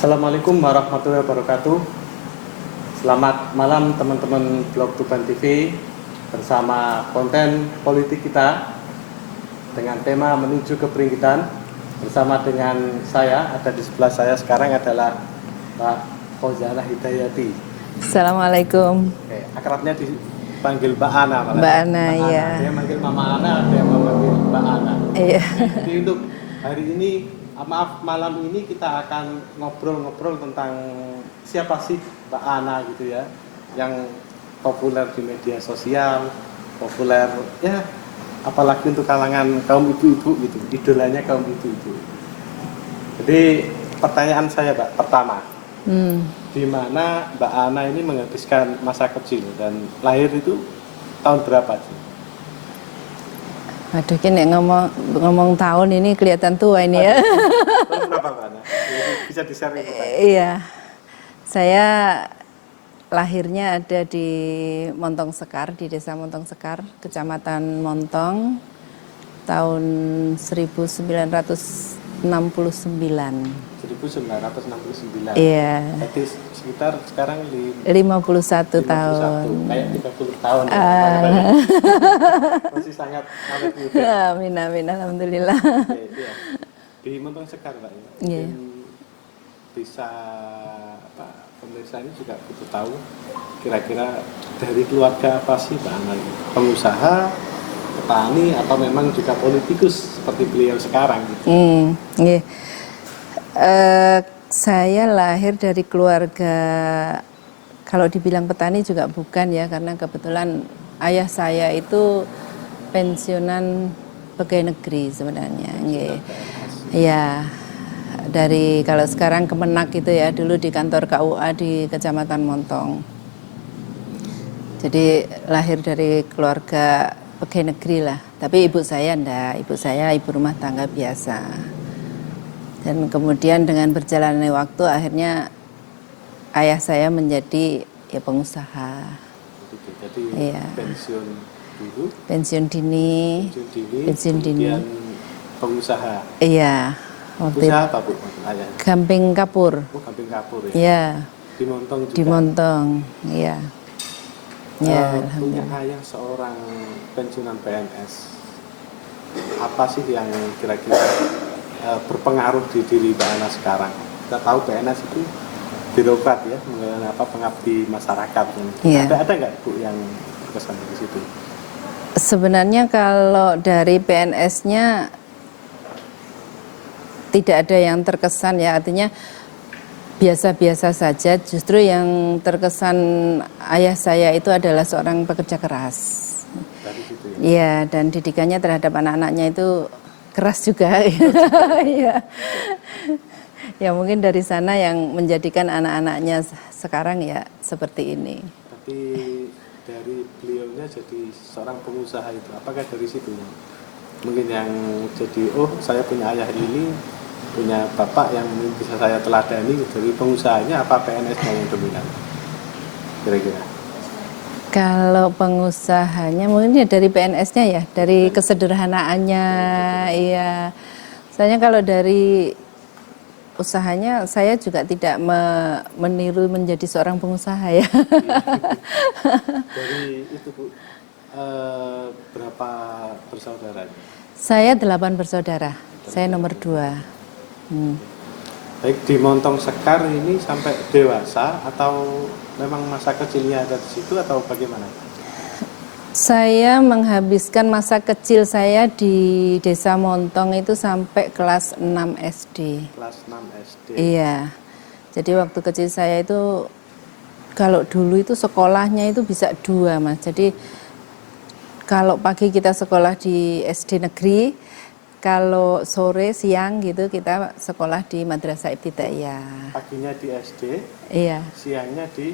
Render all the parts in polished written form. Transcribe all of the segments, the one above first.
Assalamualaikum warahmatullahi wabarakatuh. Selamat malam teman-teman Blog Tuban TV bersama konten politik kita dengan tema menuju keberingkitan. Bersama dengan saya, ada di sebelah saya sekarang adalah Mbak Fauzana Hidayati. Assalamualaikum. Akrabnya dipanggil Mbak Ana malah. Mbak Ana, ya. Ada yang manggil Mama Ana, ada yang memanggil Mbak Ana. Iya. Jadi untuk hari ini, maaf, malam ini kita akan ngobrol-ngobrol tentang siapa sih Mbak Ana gitu ya, yang populer di media sosial, populer ya, apalagi untuk kalangan kaum ibu-ibu gitu, idolanya kaum ibu-ibu. Jadi pertanyaan saya Mbak pertama, di mana Mbak Ana ini menghabiskan masa kecil dan lahir itu tahun berapa sih? Aduh, ini ngomong tahun ini kelihatan tua ini ya. Tahun berapa Mbak Ana? Bisa di-share itu Pak? Iya. Saya lahirnya ada di Montong Sekar, di Desa Montong Sekar, Kecamatan Montong, tahun 1969. 1969. Iya. Jadi sekitar sekarang 51 tahun. Kayak 30 tahun. Masih sangat awet muda. Amin, amin, alhamdulillah. Oke, iya. Di Montong Sekar Pak. Iya. Bisa pemirsa ini juga butuh tahu kira-kira dari keluarga apa sih Mbak Ana ini? Pengusaha, petani, atau memang juga politikus seperti beliau sekarang gitu? Iya. Saya lahir dari keluarga, kalau dibilang petani juga bukan ya, karena kebetulan ayah saya itu pensiunan pegawai negeri sebenarnya. Iya, dari kalau sekarang Kemenak gitu ya, dulu di kantor KUA di Kecamatan Montong. Jadi lahir dari keluarga pegawai negeri lah, tapi ibu saya enggak, ibu saya ibu rumah tangga biasa. Dan kemudian dengan berjalannya waktu akhirnya ayah saya menjadi ya pengusaha. Jadi iya. Pensiun dulu, pensiun dini, kemudian pengusaha. Iya. Usaha apa Bu? Ayah. Gamping kapur. Oh, gamping kapur ya. Iya. Di Montong juga. Di Montong, iya. Ya, punya ayah seorang pensiunan PNS. Apa sih yang kira-kira berpengaruh di diri Mbak Ana sekarang? Kita tahu PNS itu birokrat ya, pengabdi masyarakat. Iya. Ada nggak Bu yang berkesan di situ? Sebenarnya kalau dari PNS-nya tidak ada yang terkesan ya, artinya biasa-biasa saja. Justru yang terkesan ayah saya itu adalah seorang pekerja keras. Dari situ ya? Iya, dan didikannya terhadap anak-anaknya itu keras juga. Iya. Ya mungkin dari sana yang menjadikan anak-anaknya sekarang ya seperti ini. Tapi dari beliaunya jadi seorang pengusaha itu, apakah dari situ? Mungkin yang jadi, oh saya punya ayah ini, punya bapak yang bisa saya teladani, dari pengusahanya apa PNS-nya yang dominan? Kira-kira? Kalau pengusahanya mungkin ya dari PNS-nya ya, dari kesederhanaannya, iya. Soalnya kalau dari usahanya saya juga tidak meniru menjadi seorang pengusaha ya. Dari itu Bu, berapa bersaudara? Saya 8 bersaudara, saya nomor 2. Baik, di Montong Sekar ini sampai dewasa atau memang masa kecilnya ada di situ atau bagaimana? Saya menghabiskan masa kecil saya di Desa Montong itu sampai kelas 6 SD. Kelas 6 SD. Iya. Jadi waktu kecil saya itu kalau dulu itu sekolahnya itu bisa 2 Mas. Jadi kalau pagi kita sekolah di SD negeri, kalau sore siang gitu kita sekolah di Madrasah Ibtidaiyah. Paginya di SD, iya. Siangnya di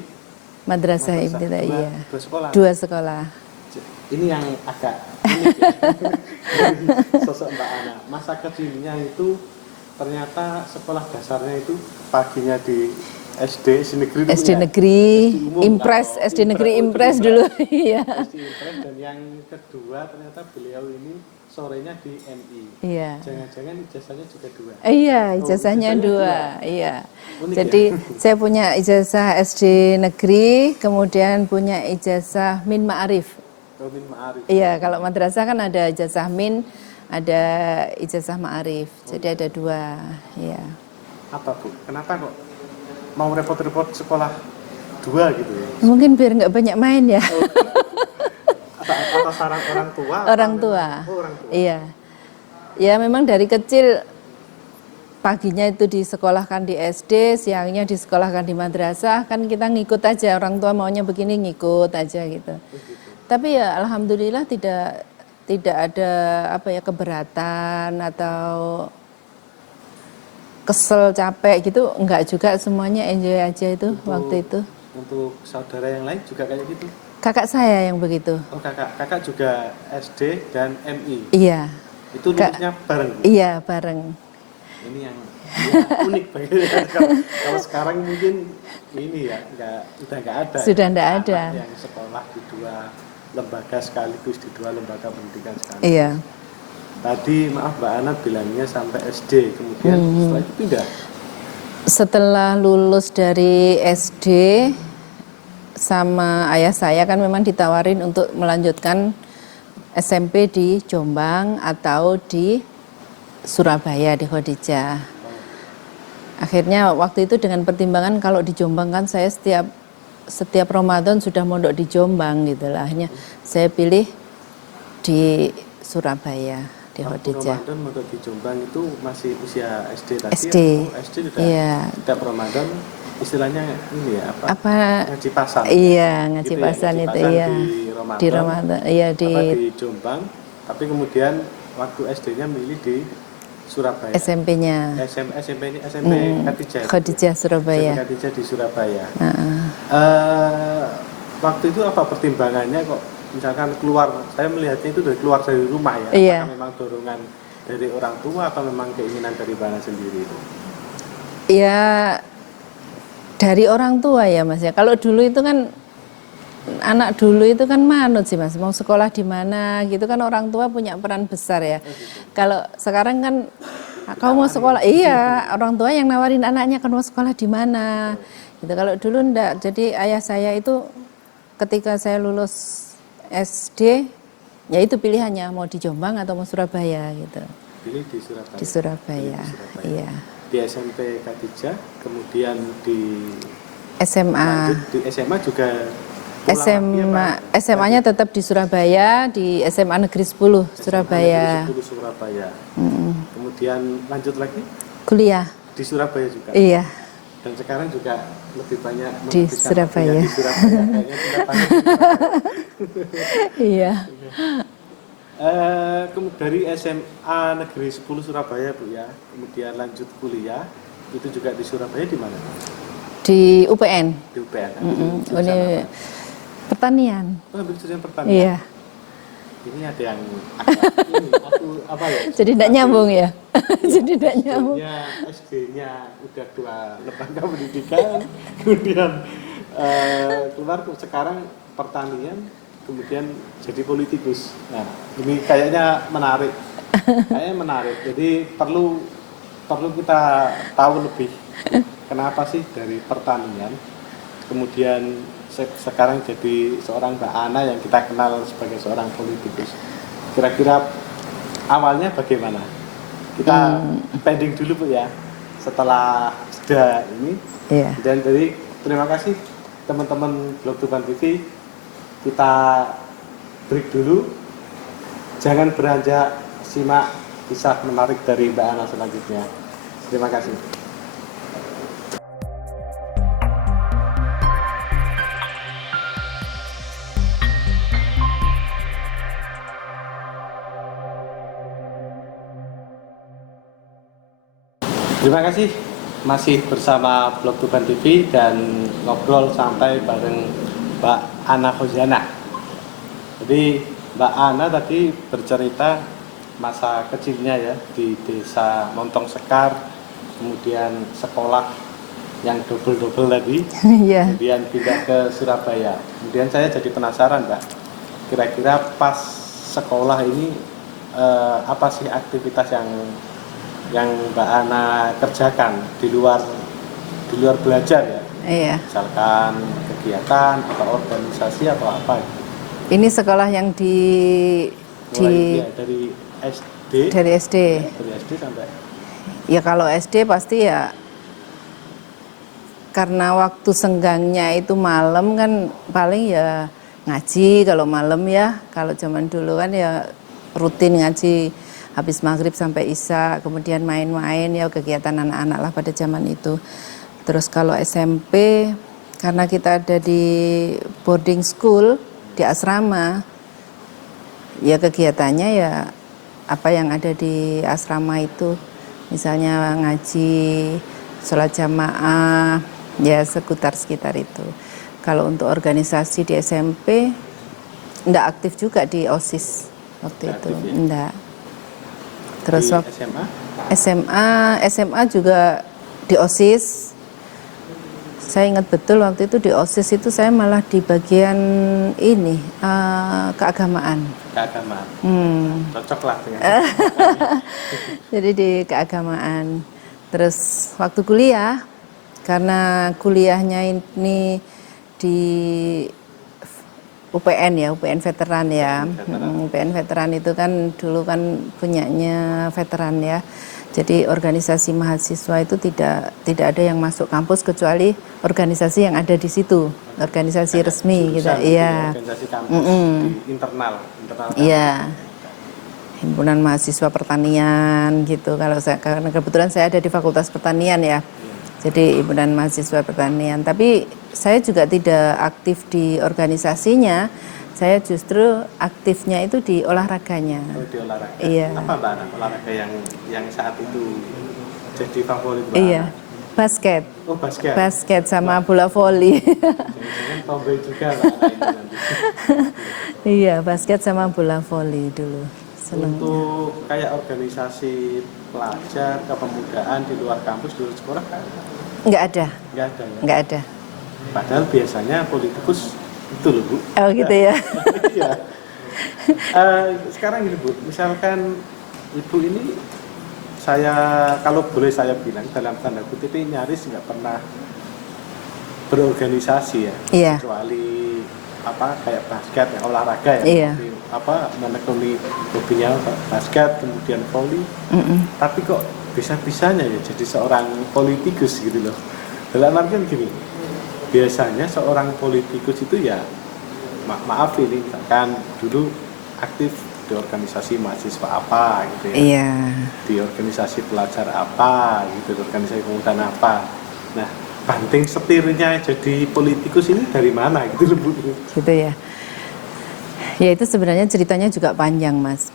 Madrasah Ibtidaiyah. Dua sekolah. 2 sekolah. Ini yang agak unik ya. Sosok Mbak Ana. Masa kecilnya itu ternyata sekolah dasarnya itu paginya di SD negeri. SD negeri, Impres, SD negeri Impres dulu. Iya. SD Impres, dan yang kedua ternyata beliau ini sorenya di MI. Iya. Jangan-jangan ijazahnya juga 2. Iya, Oh, ijazahnya ijazahnya 2. Iya. Unik Jadi ya? saya punya ijazah SD negeri, kemudian punya ijazah Min Ma'arif. Min Ma'arif. Iya, kalau madrasah kan ada ijazah Min, ada ijazah Ma'arif. Jadi ada 2. Iya. Apa Bu? Kenapa kok mau repot-repot sekolah 2 gitu ya? Mungkin biar nggak banyak main ya. Atas saran orang tua? Orang tua. Oh, orang tua. Iya. Ya memang dari kecil paginya itu disekolahkan di SD, siangnya disekolahkan di madrasah, kan kita ngikut aja, orang tua maunya begini ngikut aja gitu. Tapi ya alhamdulillah tidak ada apa ya keberatan atau kesel capek gitu, enggak juga, semuanya enjoy aja itu waktu itu. Untuk saudara yang lain juga kayak gitu? Kakak saya yang begitu. Oh kakak juga SD dan MI? Iya. Itu lulusnya bareng? Iya bareng. Ini yang ya, unik bagaimana kalau sekarang mungkin ini ya udah nggak ada. Sudah ya, nggak ada. Yang sekolah di 2 lembaga sekaligus, di 2 lembaga pendidikan sekaligus. Iya. Tadi maaf Mbak Ana bilangnya sampai SD, kemudian setelah itu pindah. Setelah lulus dari SD sama ayah saya kan memang ditawarin untuk melanjutkan SMP di Jombang atau di Surabaya di Khodijah. Akhirnya waktu itu dengan pertimbangan kalau di Jombang kan saya setiap Ramadan sudah mondok di Jombang gitu lah. Akhirnya saya pilih di Surabaya di Khodijah. Ramadan mondok di Jombang itu masih usia SD tadi? SD. SD sudah. Iya. Setiap Ramadan istilahnya ini ya apa? Ngaji pasan. Iya, ngaji gitu pasan ya, itu pasan iya. Di Ramadan. Iya di Jombang. Tapi kemudian waktu SD-nya milih di Surabaya. SMP-nya. SMP Khatijah. Khodijah Surabaya. SMP Khatijah di Surabaya. Uh-uh. Waktu itu apa pertimbangannya kok misalkan saya melihatnya itu keluar dari rumah ya? Iya. Apakah memang dorongan dari orang tua atau memang keinginan dari Bana sendiri itu? Ya dari orang tua ya Mas ya. Kalau dulu itu kan anak dulu itu kan manut sih Mas, mau sekolah di mana gitu kan orang tua punya peran besar ya. Kalau sekarang kan kau mau sekolah, iya orang tua yang nawarin anaknya kan mau sekolah di mana. Gitu. Kalau dulu enggak. Jadi ayah saya itu ketika saya lulus SD, ya itu pilihannya mau di Jombang atau mau Surabaya gitu. Pilih di Surabaya. Di Surabaya, iya. Di SMP Khatijah, kemudian di SMA. Di SMA juga. SMA-nya tetap di Surabaya, di SMA Negeri 10 Surabaya. Negeri 10 Surabaya. Kemudian lanjut lagi? Kuliah. Di Surabaya juga. Iya. Dan sekarang juga lebih banyak di Surabaya. Di Surabaya. Kayaknya tidak banyak. Iya. Dari SMA Negeri 10 Surabaya Bu ya, kemudian lanjut kuliah, itu juga di Surabaya di mana? Di UPN. Di UPN. Ini pertanian. Oh, ambil jurusan pertanian. Iya. Ini ada yang aku apa ya? Jadi tidak nyambung ya. Jadi tidak nyambung. SD-nya udah 2 lembaga pendidikan, kemudian keluar sekarang pertanian, kemudian jadi politikus. Nah, ini kayaknya menarik. Jadi perlu kita tahu lebih kenapa sih dari pertanian, kemudian sekarang jadi seorang Mbak Ana yang kita kenal sebagai seorang politikus. Kira-kira awalnya bagaimana? Kita pending dulu Bu ya. Setelah jeda ini. Iya. Dan dari terima kasih teman-teman Blog Tuban TV. Kita break dulu. Jangan beranjak, simak kisah menarik dari Mbak Ana selanjutnya. Terima kasih. Terima kasih masih bersama Blog Tuban TV dan ngobrol sampai bareng Mbak Ana Khozianah. Jadi Mbak Ana tadi bercerita masa kecilnya ya di desa Montong Sekar, kemudian sekolah yang double tadi, kemudian pindah ke Surabaya. Kemudian saya jadi penasaran Mbak, kira-kira pas sekolah ini apa sih aktivitas yang Mbak Ana kerjakan di luar belajar ya? Iya. Misalkan kegiatan atau organisasi atau apa? Ini sekolah yang Mulai dari SD. dari SD. Dari SD sampai. Ya kalau SD pasti ya karena waktu senggangnya itu malam kan paling ya ngaji kalau malam ya. Kalau zaman dulu kan ya rutin ngaji habis maghrib sampai isya, kemudian main-main ya kegiatan anak-anak lah pada zaman itu. Terus kalau SMP karena kita ada di boarding school di asrama, ya kegiatannya ya apa yang ada di asrama itu, misalnya ngaji, sholat jamaah, ya sekitar itu. Kalau untuk organisasi di SMP, enggak aktif juga di OSIS waktu itu, Aktif ya? enggak. Terus Di waktu SMA? SMA juga di OSIS. Saya ingat betul waktu itu di OSIS itu saya malah di bagian ini keagamaan. Keagamaan. Cocok lah dengan. Jadi di keagamaan. Terus waktu kuliah, karena kuliahnya ini di UPN ya, UPN veteran ya. UPN veteran itu kan dulu kan punyanya veteran ya. Jadi organisasi mahasiswa itu tidak ada yang masuk kampus kecuali organisasi yang ada di situ, organisasi resmi gitu. Iya. Organisasi kampus di internal iya. Himpunan Mahasiswa Pertanian gitu. Kalau saya karena kebetulan saya ada di Fakultas Pertanian ya. Jadi himpunan mahasiswa pertanian. Tapi saya juga tidak aktif di organisasinya. Saya justru aktifnya itu di olahraganya. Oh, di olahraga. Iya. Apa Mbak Ana olahraga yang saat itu jadi favorit Mbak Iya. Ana? Basket. Oh, basket. Basket sama bola voli. Jangan-jangan tomboy juga Mbak Ana itu nanti. Iya, basket sama bola voli dulu. Seneng. Untuk kayak organisasi pelajar kepemudaan di luar kampus, di luar sekolah kan? Nggak ada. Nggak ada ya? Nggak ada. Padahal biasanya politikus itu loh Bu. Oh gitu ya. Iya. Sekarang gini Bu, misalkan Ibu ini kalau boleh saya bilang dalam tanda kutip ini nyaris nggak pernah berorganisasi ya, Iya. kecuali kayak basket ya, olahraga ya, Iya. menekuni hobinya basket kemudian voli. Tapi kok bisa-bisanya ya jadi seorang politikus gitu loh. Dalam artian gini, biasanya seorang politikus itu ya maaf ini misalkan dulu aktif di organisasi mahasiswa apa gitu ya, Iya. di organisasi pelajar apa gitu, di organisasi kepemudaan apa. Nah, banting setirnya jadi politikus ini dari mana gitu loh Bu? Gitu ya. Ya itu sebenarnya ceritanya juga panjang Mas.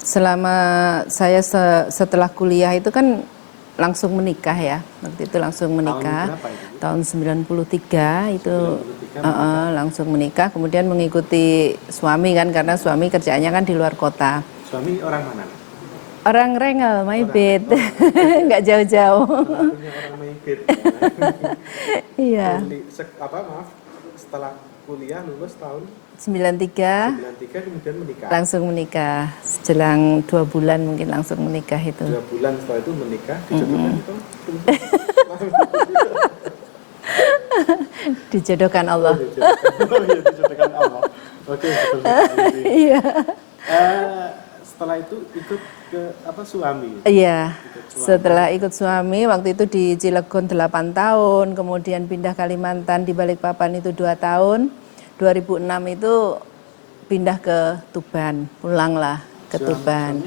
Selama saya setelah kuliah itu kan langsung menikah ya. Waktu itu langsung menikah. Tahun 93 itu 93 langsung menikah. Kemudian mengikuti suami kan karena suami kerjaannya kan di luar kota. Suami orang mana? Orang Rengel, Maibit. Nggak jauh-jauh. Punya orang Maibit. Iya. Maaf, setelah kuliah lulus tahun 93 kemudian menikah. langsung menikah. Sejelang 2 bulan mungkin langsung menikah itu. 2 bulan setelah itu menikah, dijodohkan itu. Dijodohkan Allah. Dijodohkan Allah. Oke, betul sekali. Iya. Setelah itu ikut ke suami. Iya. Setelah ikut suami waktu itu di Cilegon 8 tahun, kemudian pindah Kalimantan, di Balikpapan itu 2 tahun. 2006 itu pindah ke Tuban, pulanglah ke Tuban.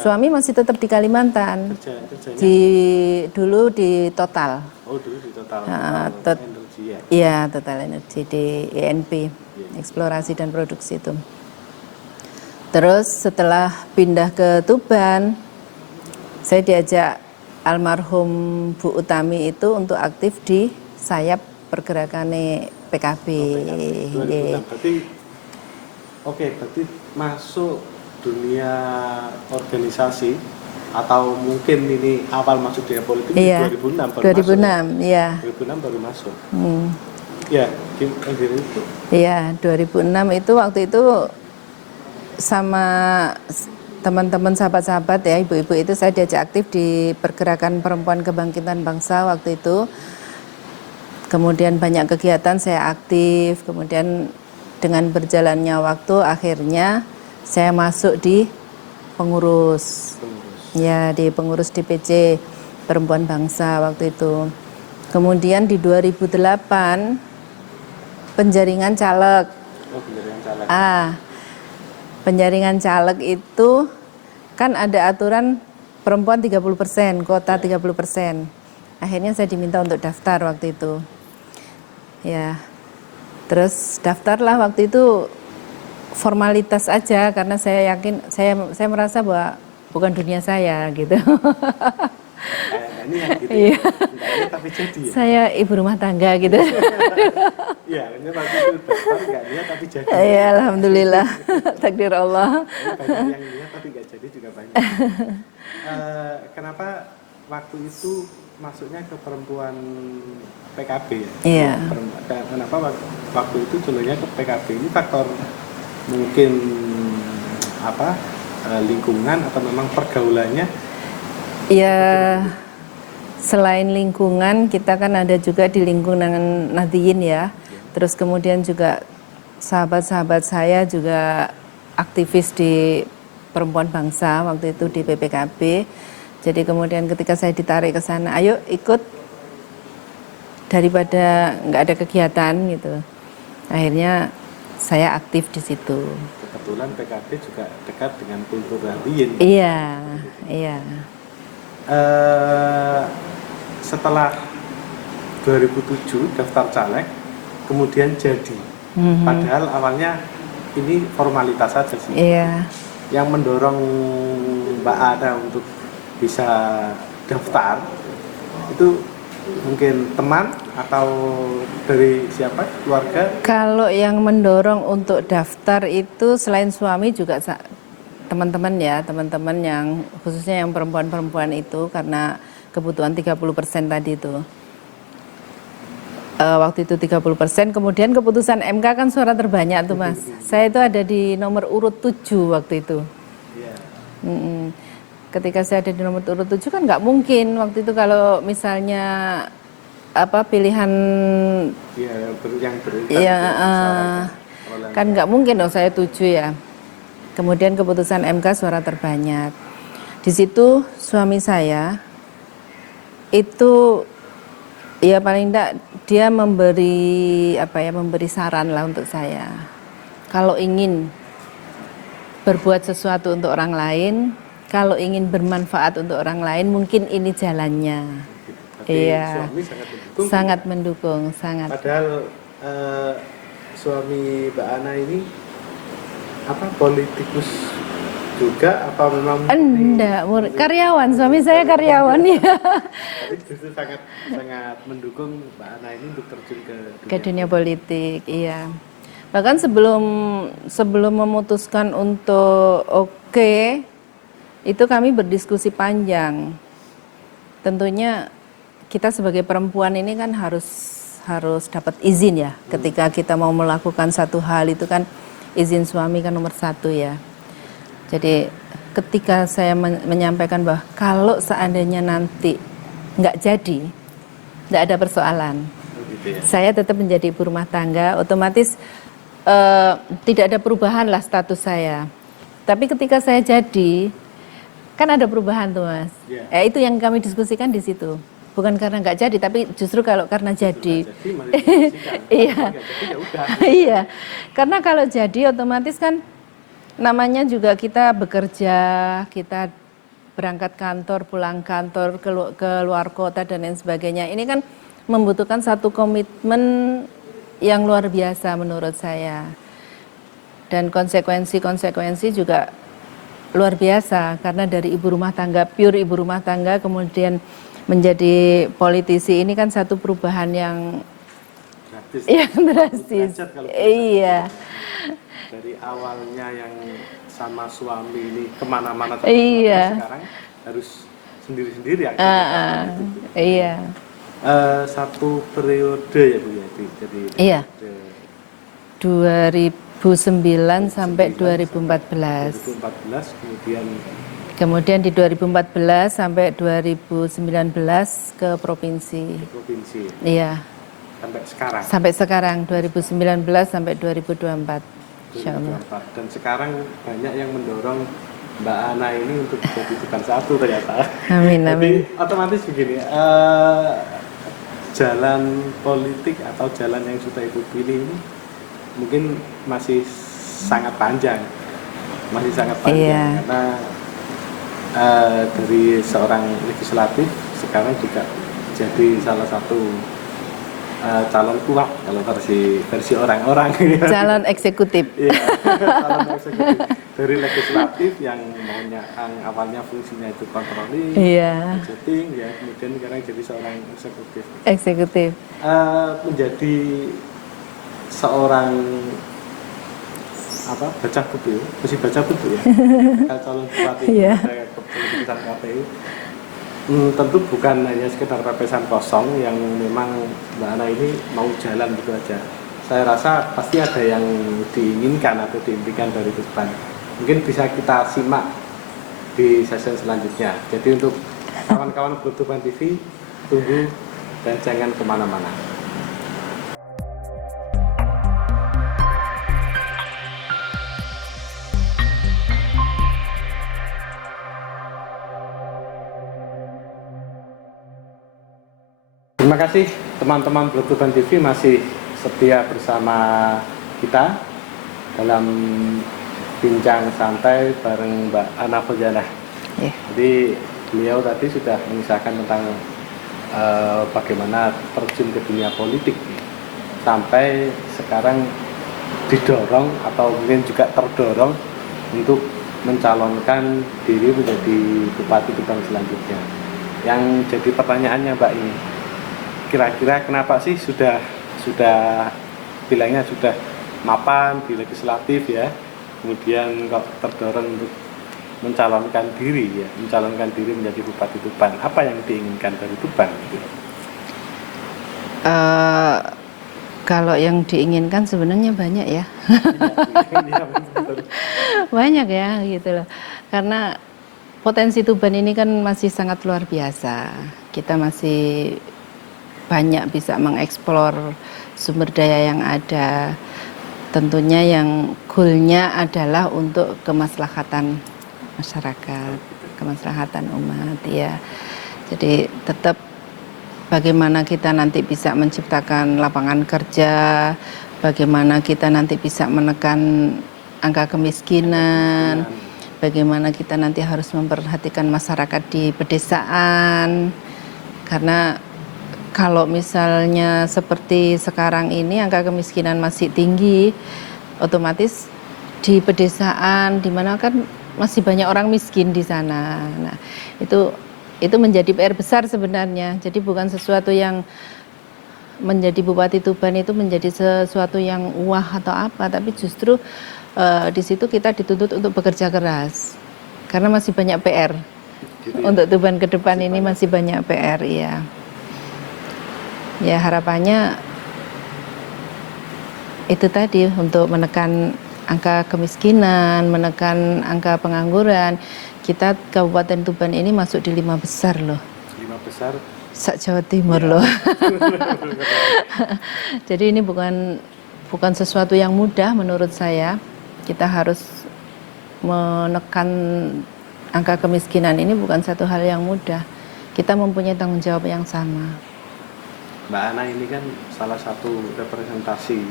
Suami masih tetap di Kalimantan. Kerjanya? Dulu di Total. Oh, dulu di Total. Energi ya. Iya, Total Energi di ENP, eksplorasi dan produksi itu. Terus setelah pindah ke Tuban, saya diajak almarhum Bu Utami itu untuk aktif di sayap pergerakan PKB. 2006. Berarti masuk dunia organisasi atau mungkin ini awal masuk dunia politik iya, 2006 baru 2006, masuk. iya. 2006 baru masuk. Ya, itu. Iya, 2006 itu waktu itu sama teman-teman sahabat-sahabat ya, ibu-ibu itu saya diajak aktif di Pergerakan Perempuan Kebangkitan Bangsa waktu itu. Kemudian banyak kegiatan saya aktif, kemudian dengan berjalannya waktu akhirnya saya masuk di pengurus. Ya, di pengurus DPC Perempuan Bangsa waktu itu. Kemudian di 2008 penjaringan caleg. Oh, penjaringan caleg. Penjaringan caleg itu kan ada aturan perempuan 30%, kota 30%. Akhirnya saya diminta untuk daftar waktu itu. Ya, terus daftarlah waktu itu formalitas aja karena saya yakin saya merasa bahwa bukan dunia saya gitu. Ini yang gitu. Iya. Enggaknya tapi jadi ya. Saya ibu rumah tangga gitu. Iya, ini waktu itu daftar enggak niat tapi jadi. Iya, alhamdulillah. Takdir Allah. Banyak yang niat tapi enggak jadi juga banyak. Kenapa waktu itu masuknya ke perempuan PKB ya? Iya. Kenapa waktu itu jalurnya ke PKB? Ini faktor mungkin apa lingkungan atau memang pergaulannya? Ya, selain lingkungan kita kan ada juga di lingkungan Nahdliyin ya. Terus kemudian juga sahabat-sahabat saya juga aktivis di Perempuan Bangsa waktu itu di PPKB. Jadi kemudian ketika saya ditarik ke sana, ayo ikut daripada nggak ada kegiatan gitu. Akhirnya saya aktif di situ. Kebetulan PKB juga dekat dengan kultur Nahdliyin. Iya, iya. Setelah 2007 daftar caleg, kemudian jadi. Padahal awalnya ini formalitas saja sih. Iya. Yang mendorong Mbak Ana untuk bisa daftar itu mungkin teman atau dari siapa, keluarga? Kalau yang mendorong untuk daftar itu selain suami juga teman-teman ya, teman-teman yang khususnya yang perempuan-perempuan itu karena kebutuhan 30% tadi itu. Waktu itu 30%, kemudian keputusan MK kan suara terbanyak tuh Mas. Saya itu ada di nomor urut 7 waktu itu. Ketika saya ada di nomor urut 7 kan nggak mungkin waktu itu kalau misalnya apa pilihan kan nggak mungkin dong saya 7 ya. Kemudian keputusan MK suara terbanyak. Di situ suami saya itu ya paling enggak dia memberi memberi saran lah untuk saya. Kalau ingin berbuat sesuatu untuk orang lain, kalau ingin bermanfaat untuk orang lain, mungkin ini jalannya. Iya. Suami sangat mendukung, sangat. Padahal suami Mbak Ana ini apa politikus juga apa memang? Enggak, karyawan. Suami saya karyawan ya. Tapi justru sangat mendukung Mbak Ana ini untuk terjun ke dunia politik, iya. Bahkan sebelum memutuskan untuk oke, itu kami berdiskusi panjang. Tentunya kita sebagai perempuan ini kan harus dapat izin ya. Ketika kita mau melakukan satu hal itu kan izin suami kan nomor 1 ya. Jadi ketika saya menyampaikan bahwa kalau seandainya nanti nggak jadi, nggak ada persoalan. Saya tetap menjadi ibu rumah tangga, otomatis tidak ada perubahan lah status saya. Tapi ketika saya jadi, kan ada perubahan tuh Mas. Itu yang kami diskusikan di situ. Bukan karena nggak jadi, tapi justru karena jadi. Iya, iya. Karena kalau jadi otomatis kan namanya juga kita bekerja, kita berangkat kantor, pulang kantor, ke luar kota dan lain sebagainya. Ini kan membutuhkan satu komitmen yang luar biasa menurut saya. Dan konsekuensi juga luar biasa karena dari ibu rumah tangga, pure ibu rumah tangga kemudian menjadi politisi ini kan satu perubahan yang drastis. Iya. Dari awalnya yang sama suami ini kemana-mana sekarang harus sendiri-sendiri ya. Iya. Satu periode ya Bu ya, jadi iya. 2009 sampai 2014. 2014 Kemudian di 2014 sampai 2019 ke provinsi. provinsi Iya, sampai sekarang. sampai sekarang 2019 sampai 2024. Insya Allah. 2024. Dan sekarang banyak yang mendorong Mbak Ana ini untuk jadi bukan satu ternyata. Amin, Jadi amin. otomatis begini, jalan politik atau jalan yang sudah Ibu pilih ini mungkin masih sangat panjang, Iya. karena dari seorang legislatif sekarang juga jadi salah satu calon kuat kalau versi orang-orang. Calon eksekutif. Iya, calon eksekutif dari legislatif yang maunya awalnya fungsinya itu controlling, Iya, budgeting, ya kemudian sekarang jadi seorang eksekutif. eksekutif. Menjadi seorang baca buku, mesti baca buku ya. Bakal calon bupati, Iya. keputusan KPU. Tentu bukan hanya sekedar pepesan kosong yang memang Mbak Ana ini mau jalan gitu aja. Saya rasa pasti ada yang diinginkan atau diimpikan dari depan. Mungkin bisa kita simak di sesi selanjutnya. Jadi untuk kawan-kawan Bluetooth TV, tunggu dan jangan kemana-mana. Terima kasih teman-teman Bluetooth TV masih setia bersama kita dalam bincang santai bareng Mbak Ana Fauzana. Iya. Jadi beliau tadi sudah mengisahkan tentang bagaimana terjun ke dunia politik sampai sekarang didorong atau mungkin juga terdorong untuk mencalonkan diri menjadi bupati Tuban selanjutnya. Yang jadi pertanyaannya Mbak ini, kira-kira kenapa sih sudah bilangnya sudah mapan di legislatif ya, kemudian kok terdorong untuk mencalonkan diri menjadi bupati Tuban? Apa yang diinginkan dari Tuban? Kalau yang diinginkan sebenarnya banyak ya. Banyak ya gitu loh. Karena potensi Tuban ini kan masih sangat luar biasa. Kita masih banyak bisa mengeksplor sumber daya yang ada. Tentunya yang goalnya adalah untuk kemaslahatan masyarakat, kemaslahatan umat ya. Jadi tetap bagaimana kita nanti bisa menciptakan lapangan kerja, bagaimana kita nanti bisa menekan angka kemiskinan, bagaimana kita nanti harus memperhatikan masyarakat di pedesaan. Karena kalau misalnya seperti sekarang ini angka kemiskinan masih tinggi, otomatis di pedesaan di mana kan masih banyak orang miskin di sana. Nah, itu menjadi PR besar sebenarnya. Jadi bukan sesuatu yang menjadi Bupati Tuban itu menjadi sesuatu yang wah atau apa, tapi justru di situ kita dituntut untuk bekerja keras. Karena masih banyak PR. Gitu ya? Untuk Tuban ke depan ini masih banyak PR, ya. Ya harapannya itu tadi untuk menekan angka kemiskinan, menekan angka pengangguran. Kita Kabupaten Tuban ini masuk di 5 besar loh. 5 besar? Jawa Timur loh. Jadi ini bukan sesuatu yang mudah menurut saya. Kita harus menekan angka kemiskinan ini bukan satu hal yang mudah. Kita mempunyai tanggung jawab yang sama. Mbak Ana ini kan salah satu representasi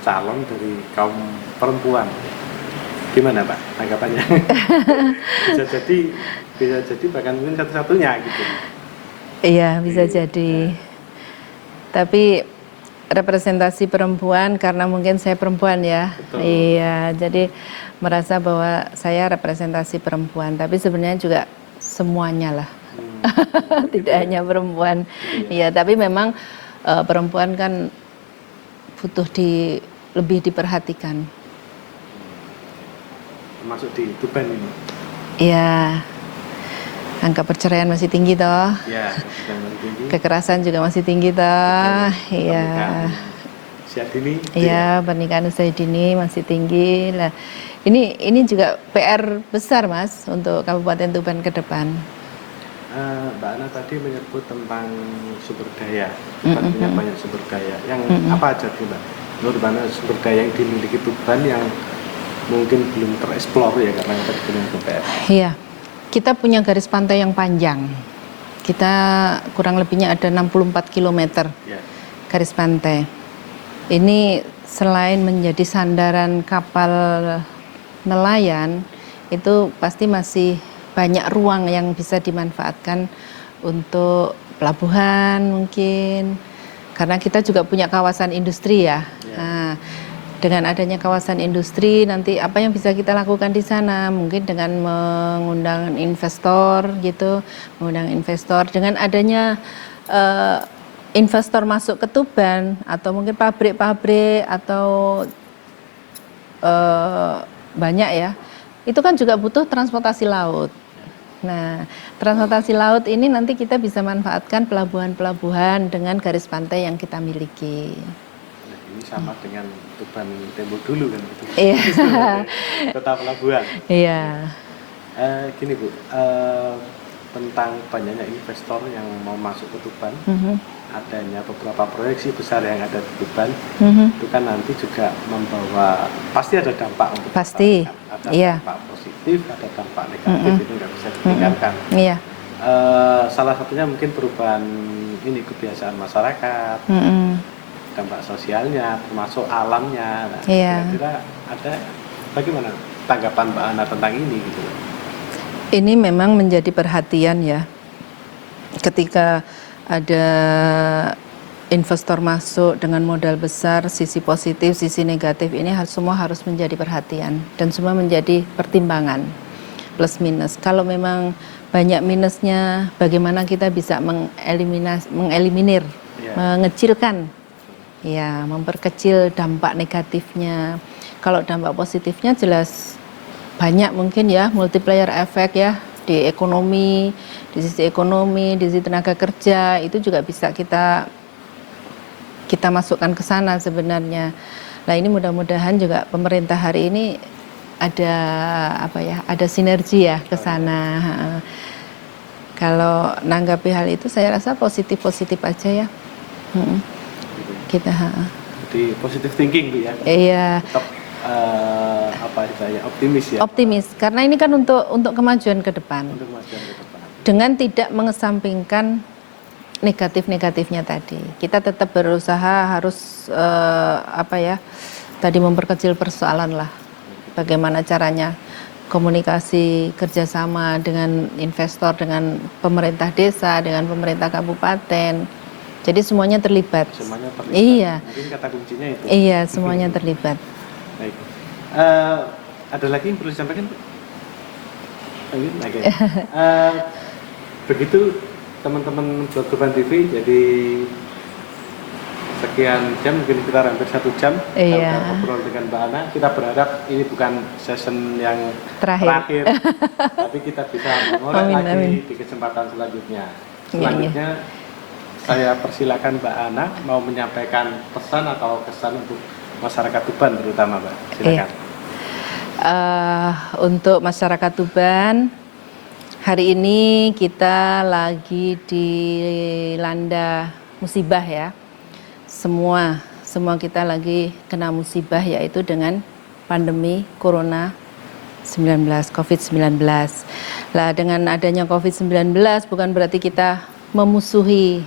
calon dari kaum perempuan. Gimana Pak tanggapannya? bisa jadi bahkan mungkin satu-satunya gitu. Iya bisa jadi. Tapi representasi perempuan karena mungkin saya perempuan ya. Betul. Iya, jadi merasa bahwa saya representasi perempuan. Tapi sebenarnya juga semuanya lah. Tidak hanya perempuan. Iya, tapi memang perempuan kan butuh lebih diperhatikan. Termasuk di Tuban ini. Iya. Angka perceraian masih tinggi toh. Iya, masih tinggi. Kekerasan juga masih tinggi toh. Iya. usia dini. Iya, pernikahan usia dini masih tinggi. Lah, ini juga PR besar Mas untuk Kabupaten Tuban ke depan. Mbak Ana tadi menyebut tentang sumber daya, Tuban punya banyak sumber daya. Yang apa aja sih Mbak? Menurut Mbak Ana sumber daya yang dimiliki Tuban yang mungkin belum tereksplor ya karena yang tadi belum PR. Iya, kita punya garis pantai yang panjang. Kita kurang lebihnya ada 64 km Ya. garis pantai. Ini selain menjadi sandaran kapal nelayan, itu pasti masih banyak ruang yang bisa dimanfaatkan untuk pelabuhan mungkin. Karena kita juga punya kawasan industri ya. Nah, dengan adanya kawasan industri, nanti apa yang bisa kita lakukan di sana? Mungkin dengan mengundang investor gitu, mengundang investor. Dengan adanya investor masuk ke Tuban, atau mungkin pabrik-pabrik, atau banyak ya, itu kan juga butuh transportasi laut. Nah, transportasi laut ini nanti kita bisa manfaatkan pelabuhan-pelabuhan dengan garis pantai yang kita miliki. Ini sama dengan Tuban Tempo dulu kan gitu. Iya. Kota pelabuhan. Iya. Gini Bu, tentang banyaknya investor yang mau masuk ke Tuban, adanya beberapa proyeksi besar yang ada di Tuban, itu kan nanti juga membawa, pasti ada dampak untuk Pasti, masyarakat. Ada iya. dampak positif, ada dampak negatif, itu nggak bisa ditinggalkan. Iya. Salah satunya mungkin perubahan ini kebiasaan masyarakat, dampak sosialnya, termasuk alamnya. Nah, Iya. kira-kira ada bagaimana tanggapan Mbak Ana tentang ini gitu? Ini memang menjadi perhatian ya. Ketika ada investor masuk dengan modal besar, sisi positif, sisi negatif ini semua harus menjadi perhatian dan semua menjadi pertimbangan plus minus. Kalau memang banyak minusnya, bagaimana kita bisa mengeliminir, mengecilkan, ya, memperkecil dampak negatifnya. Kalau dampak positifnya jelas banyak mungkin ya, multiplier effect ya, di ekonomi, di sisi ekonomi, di sisi tenaga kerja, itu juga bisa kita masukkan ke sana sebenarnya. Nah, ini mudah-mudahan juga pemerintah hari ini ada ada sinergi ya ke sana. Kalau nanggapi hal itu saya rasa positif-positif aja ya. Kita Jadi positive thinking Bu ya. Iya. Tetap optimis ya. Optimis, karena ini kan untuk kemajuan ke depan. Untuk kemajuan ke depan. Dengan tidak mengesampingkan negatif-negatifnya tadi. Kita tetap berusaha harus tadi memperkecil persoalan lah. Bagaimana caranya komunikasi kerjasama dengan investor, dengan pemerintah desa, dengan pemerintah kabupaten. Jadi semuanya terlibat. Semuanya terlibat. Iya. Mungkin kata kuncinya itu. Iya, semuanya terlibat. Baik. Ada lagi yang perlu disampaikan? Oke. Begitu teman-teman Blog Tuban TV, jadi sekian jam, mungkin kita hampir 1 jam kita ngobrol dengan Mbak Ana. Kita berharap ini bukan session yang terakhir. Tapi kita bisa mengorek lagi di kesempatan selanjutnya. Selanjutnya saya persilakan Mbak Ana mau menyampaikan pesan atau kesan untuk masyarakat Tuban terutama, Mbak. Silakan. Untuk masyarakat Tuban, hari ini kita lagi dilanda musibah ya. Semua kita lagi kena musibah, yaitu dengan pandemi Corona 19, COVID-19. Lah, dengan adanya COVID-19 bukan berarti kita memusuhi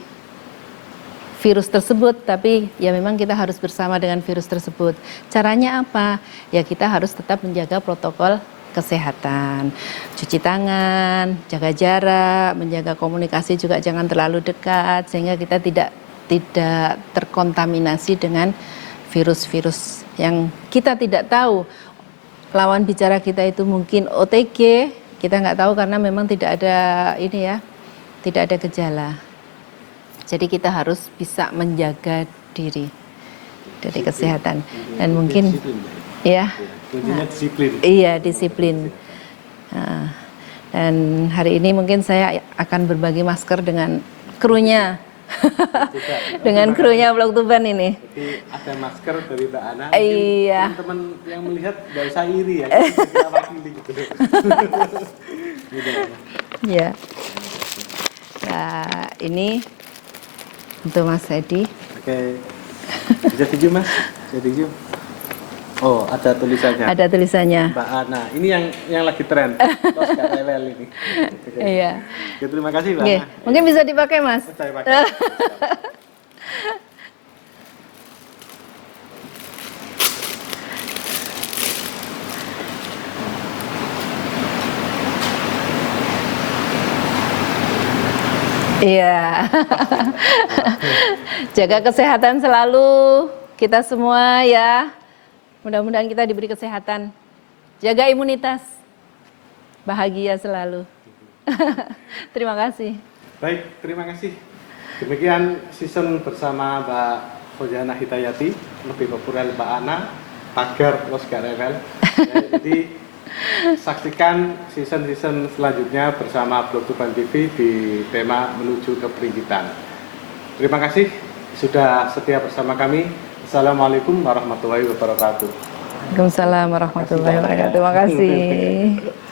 virus tersebut, tapi ya memang kita harus bersama dengan virus tersebut. Caranya apa? Ya kita harus tetap menjaga protokol kesehatan, cuci tangan, jaga jarak, menjaga komunikasi juga jangan terlalu dekat, sehingga kita tidak terkontaminasi dengan virus-virus yang kita tidak tahu. Lawan bicara kita itu mungkin OTG, kita nggak tahu karena memang tidak ada tidak ada gejala. Jadi kita harus bisa menjaga diri dari kesehatan dan mungkin ya. Disiplin. Iya, disiplin. Dan hari ini mungkin saya akan berbagi masker dengan krunya Juga. dengan krunya Vlog Tuban ini. Jadi ada masker dari Mbak Ana. Iya. Teman-teman yang melihat nggak usah iri ya, kita wakili gitu. Gitu. Ya. Nah, ini untuk Mas Edi. Oke. Bisa video Mas? Bisa video. Oh, ada tulisannya. Ada tulisannya. Mbak Ana. Ini yang lagi tren. Terus Kak Rewel ini. Oke. Iya. Oke, terima kasih Mbak Oke, Ana. mungkin bisa dipakai, Mas. Saya pakai. Iya. Jaga kesehatan selalu kita semua ya. Mudah-mudahan kita diberi kesehatan. Jaga imunitas. Bahagia selalu. Terima kasih. Baik, terima kasih. Demikian season bersama Mbak Fauzana Hidayati, lebih populer Mbak Ana, pagar Los Garewel. Ya, jadi saksikan season-season selanjutnya bersama Vlog Tuban TV di tema menuju keperinggitan. Terima kasih sudah setia bersama kami. Assalamualaikum warahmatullahi wabarakatuh. Waalaikumsalam warahmatullahi wabarakatuh. Terima kasih.